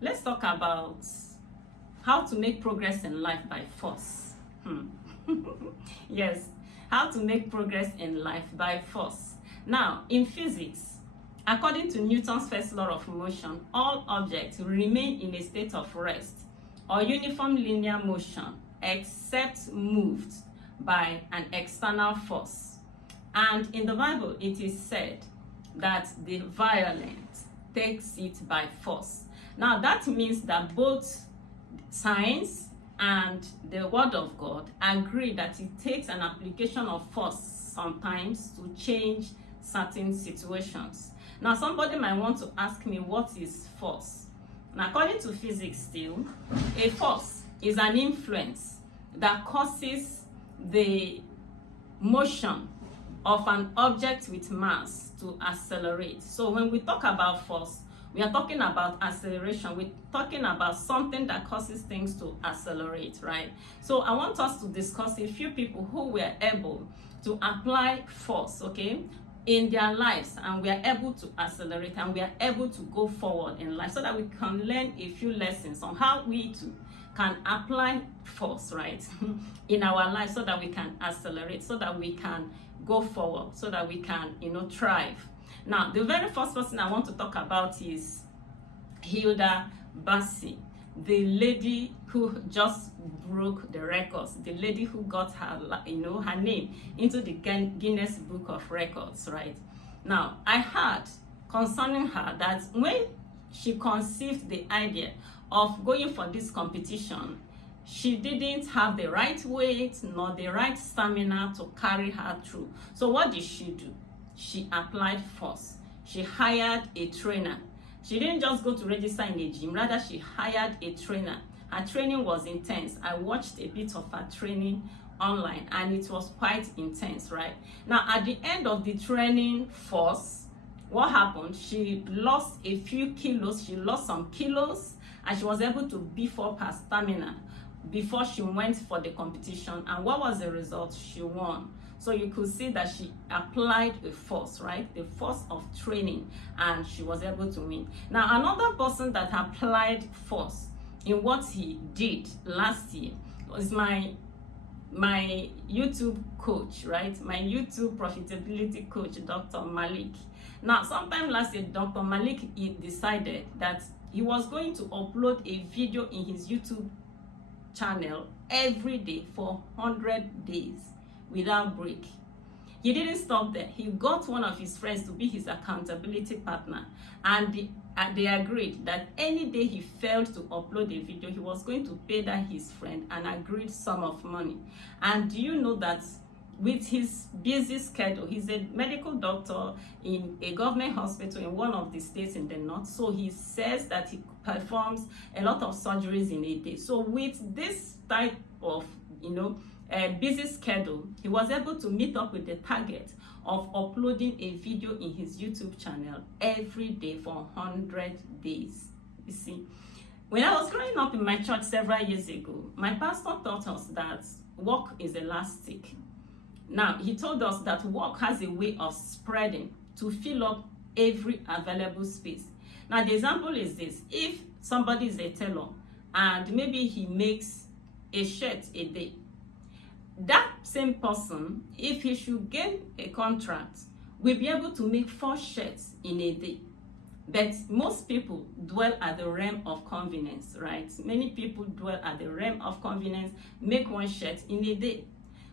let's talk about how to make progress in life by force. Yes, how to make progress in life by force. Now, in physics, according to Newton's first law of motion, all objects remain in a state of rest or uniform linear motion except moved by an external force. And in the Bible, it is said that the violent takes it by force. Now, that means that both science and the Word of God agree that it takes an application of force sometimes to change certain situations. Now, somebody might want to ask me, what is force? Now, according to physics still, a force is an influence that causes the motion of an object with mass to accelerate. So when we talk about force, we are talking about acceleration. We're talking about something that causes things to accelerate, right? So I want us to discuss a few people who were able to apply force, okay, in their lives, and we are able to accelerate and we are able to go forward in life, so that we can learn a few lessons on how we too can apply force, right, in our life, so that we can accelerate, so that we can go forward, so that we can, thrive. Now, the very first person I want to talk about is Hilda Baci, the lady who just broke the records, the lady who got her, her name into the Guinness Book of Records, right? Now, I heard concerning her that when she conceived the idea of going for this competition, she didn't have the right weight nor the right stamina to carry her through. So what did she do? She applied force. She hired a trainer. She didn't just go to register in a gym, rather she hired a trainer. Her training was intense. I watched a bit of her training online and it was quite intense, right? Now, at the end of the training force, what happened? She lost a few kilos. She lost some kilos and she was able to beef up her stamina before she went for the competition. And what was the result? She won. So you could see that she applied a force, right? The force of training, and she was able to win. Now, another person that applied force in what he did last year was my YouTube coach, right? My YouTube profitability coach, Dr. Malik. Now, sometime last year, Dr. Malik decided that he was going to upload a video in his YouTube channel every day for 100 days without break. He didn't stop there. He got one of his friends to be his accountability partner, and they agreed that any day he failed to upload a video, he was going to pay that his friend an agreed sum of money. And do you know that with his busy schedule, he's a medical doctor in a government hospital in one of the states in the north, so he says that he performs a lot of surgeries in a day. So with this type of busy schedule, he was able to meet up with the target of uploading a video in his YouTube channel every day for 100 days. You see, when I was growing up in my church several years ago, my pastor taught us that work is elastic. Now, he told us that work has a way of spreading to fill up every available space. Now, the example is this: if somebody is a tailor and maybe he makes a shirt a day, that same person, if he should gain a contract, will be able to make 4 shirts in a day. But most people dwell at the realm of convenience, right? Many people dwell at the realm of convenience, make 1 shirt in a day.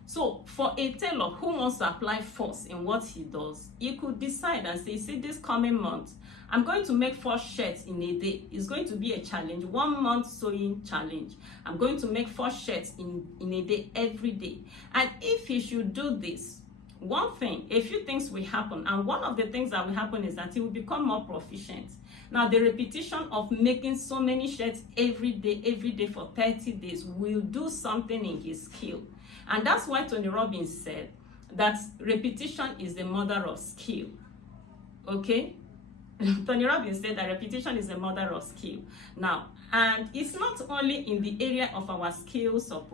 So for a tailor who wants to apply force in what he does, he could decide and say, see, this coming month, I'm going to make 4 shirts in a day. It's going to be a challenge, 1 month sewing challenge. I'm going to make 4 shirts in a day, every day. And if he should do this, a few things will happen. And one of the things that will happen is that he will become more proficient. Now, the repetition of making so many shirts every day for 30 days will do something in his skill. And that's why Tony Robbins said that repetition is the mother of skill. Okay? Tony Robbins said that repetition is the mother of skill. Now, and it's not only in the area of our skills or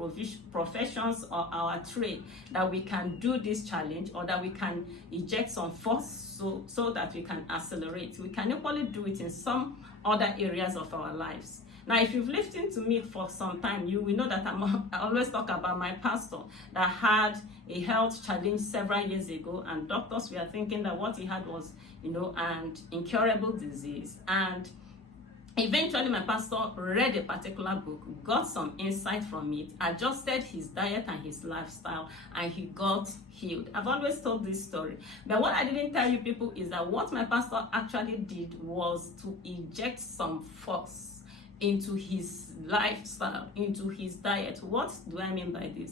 professions or our trade that we can do this challenge, or that we can inject some force so that we can accelerate. We can equally do it in some other areas of our lives. Now, if you've listened to me for some time, you will know that I always talk about my pastor that had a health challenge several years ago, and doctors were thinking that what he had was, an incurable disease. And eventually, my pastor read a particular book, got some insight from it, adjusted his diet and his lifestyle, and he got healed. I've always told this story. But what I didn't tell you people is that what my pastor actually did was to inject some force into his lifestyle, into his diet. What do I mean by this?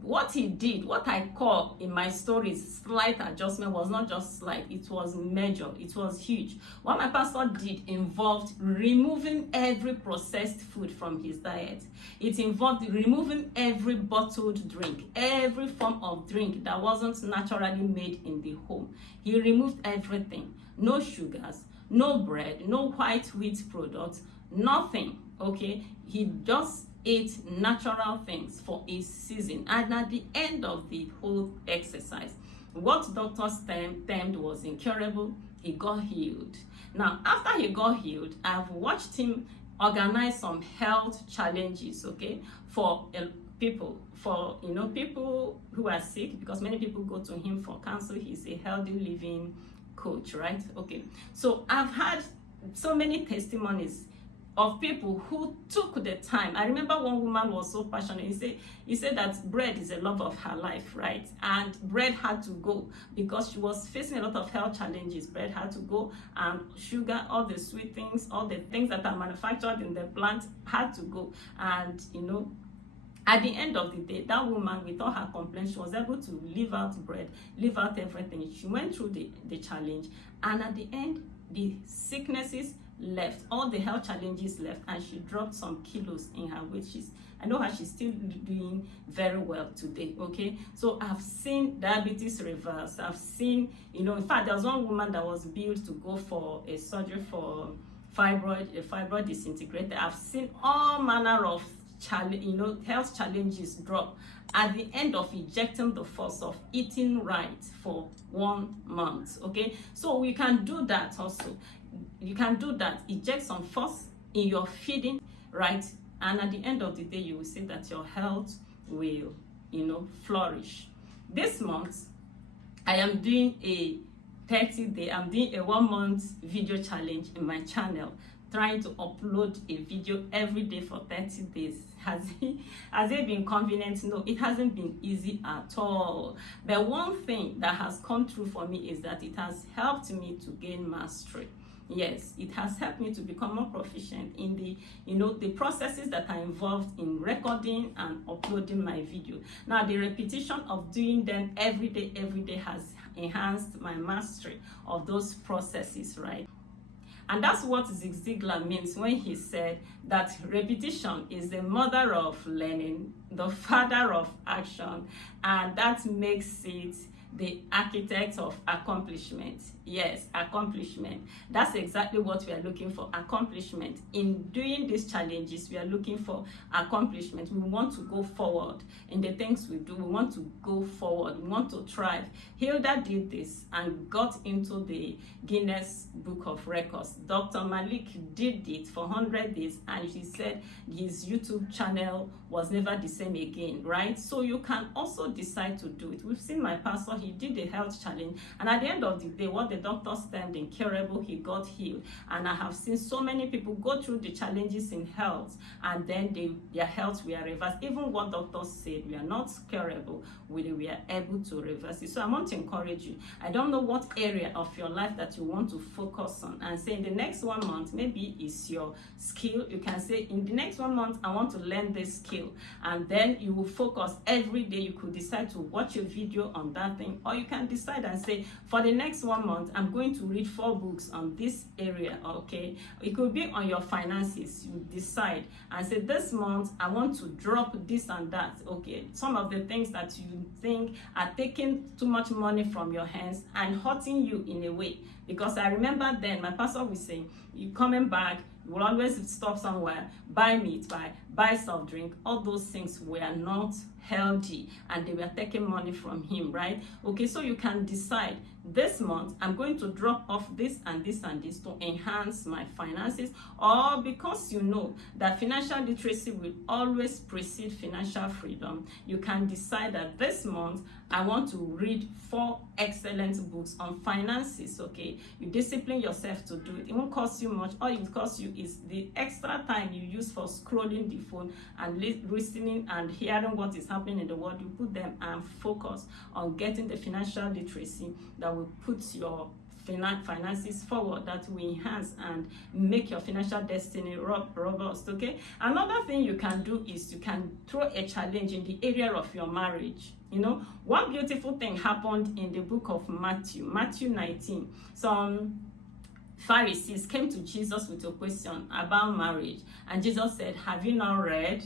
What he did, what I call in my stories slight adjustment, was not just slight, it was major, it was huge. What my pastor did involved removing every processed food from his diet. It involved removing every bottled drink, every form of drink that wasn't naturally made in the home. He removed everything. No sugars, no bread, no white wheat products, nothing, okay? He just ate natural things for a season, and at the end of the whole exercise, what doctors termed was incurable, he got healed. Now, after he got healed, I've watched him organize some health challenges, okay, for people who are sick, because many people go to him for counsel. He's a healthy living coach, right? Okay, so I've had so many testimonies of people who took the time. I remember one woman was so passionate. He said that bread is a love of her life, right? And bread had to go because she was facing a lot of health challenges. Bread had to go, and sugar, all the sweet things, all the things that are manufactured in the plant had to go. And at the end of the day, that woman, with all her complaints, she was able to leave out bread, leave out everything. She went through the challenge, and at the end, the sicknesses left, all the health challenges left, and she dropped some kilos in her weight. I know her, she's still doing very well today, okay? So I've seen diabetes reverse. I've seen, in fact, there was one woman that was billed to go for a surgery for fibroid disintegrated. I've seen all manner of health challenges drop at the end of injecting the force of eating right for 1 month, okay? So we can do that also. You can do that, inject some force in your feeding, right? And at the end of the day, you will see that your health will, flourish. This month, I am doing a 30-day, I'm doing a 1-month video challenge in my channel, trying to upload a video every day for 30 days. Has it been convenient? No, it hasn't been easy at all. But one thing that has come true for me is that it has helped me to gain mastery. Yes, it has helped me to become more proficient in the processes that are involved in recording and uploading my video. Now, the repetition of doing them every day has enhanced my mastery of those processes, right? And that's what Zig Ziglar means when he said that repetition is the mother of learning, the father of action, and that makes it the architect of accomplishment. Yes, accomplishment. That's exactly what we are looking for, accomplishment. In doing these challenges, we are looking for accomplishment. We want to go forward in the things we do. We want to go forward. We want to thrive. Hilda did this and got into the Guinness Book of Records. Dr. Malik did it for 100 days, and she said his YouTube channel was never the same again, right? So you can also decide to do it. We've seen my pastor, he did a health challenge, and at the end of the day, what the doctors termed incurable, he got healed. And I have seen so many people go through the challenges in health, and then their health were reversed. Even what doctors said we are not curable, we are able to reverse it. So I want to encourage you. I don't know what area of your life that you want to focus on, and say in the next 1 month, maybe it's your skill. You can say in the next 1 month, I want to learn this skill, and then you will focus every day. You could decide to watch a video on that thing, or you can decide and say, for the next 1 month, I'm going to read 4 books on this area, okay? It could be on your finances. You decide and say, this month, I want to drop this and that, okay? Some of the things that you think are taking too much money from your hands and hurting you in a way. Because I remember then, my pastor would say, you coming back, you will always stop somewhere, buy meat, buy soft drink. All those things were not healthy, and they were taking money from him, right? Okay, so you can decide this month I'm going to drop off this and this and this to enhance my finances, or because you know that financial literacy will always precede financial freedom, you can decide that this month I want to read 4 excellent books on finances. Okay, you discipline yourself to do it. It won't cost you much. All it will cost you is the extra time you use for scrolling the phone and listening and hearing what is happening in the world. You put them and focus on getting the financial literacy that will put your finances forward, that will enhance and make your financial destiny robust. Okay, another thing you can do is you can throw a challenge in the area of your marriage. You know, one beautiful thing happened in the book of Matthew 19. Some Pharisees came to Jesus with a question about marriage, and Jesus said, have you not read?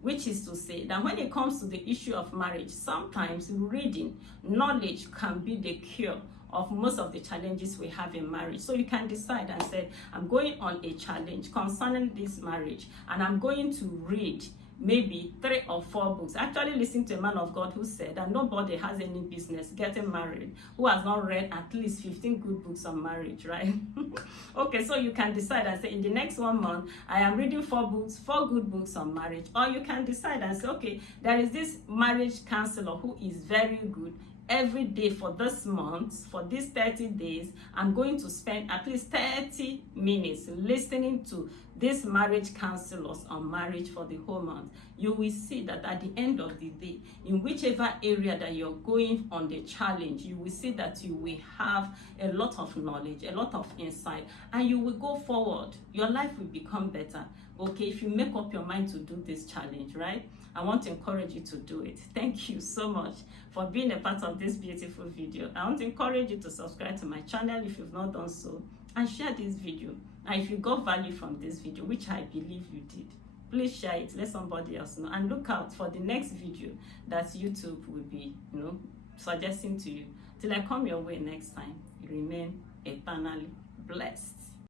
Which is to say that when it comes to the issue of marriage, sometimes reading, knowledge can be the cure of most of the challenges we have in marriage. So you can decide and say, I'm going on a challenge concerning this marriage, and I'm going to read maybe 3 or 4 books. Actually, listen to a man of God who said that nobody has any business getting married who has not read at least 15 good books on marriage, right? Okay, so you can decide and say, in the next 1 month, I am reading 4 books, 4 good books on marriage. Or you can decide and say, okay, there is this marriage counselor who is very good. Every day for this month, for these 30 days, I'm going to spend at least 30 minutes listening to these marriage counselors on marriage for the whole month. You will see that at the end of the day, in whichever area that you're going on the challenge, you will see that you will have a lot of knowledge, a lot of insight, and you will go forward. Your life will become better. Okay, if you make up your mind to do this challenge, right? I want to encourage you to do it. Thank you so much for being a part of this beautiful video. I want to encourage you to subscribe to my channel if you've not done so, and share this video. And if you got value from this video, which I believe you did, please share it, let somebody else know, and look out for the next video that YouTube will be, suggesting to you. Till I come your way next time, you remain eternally blessed.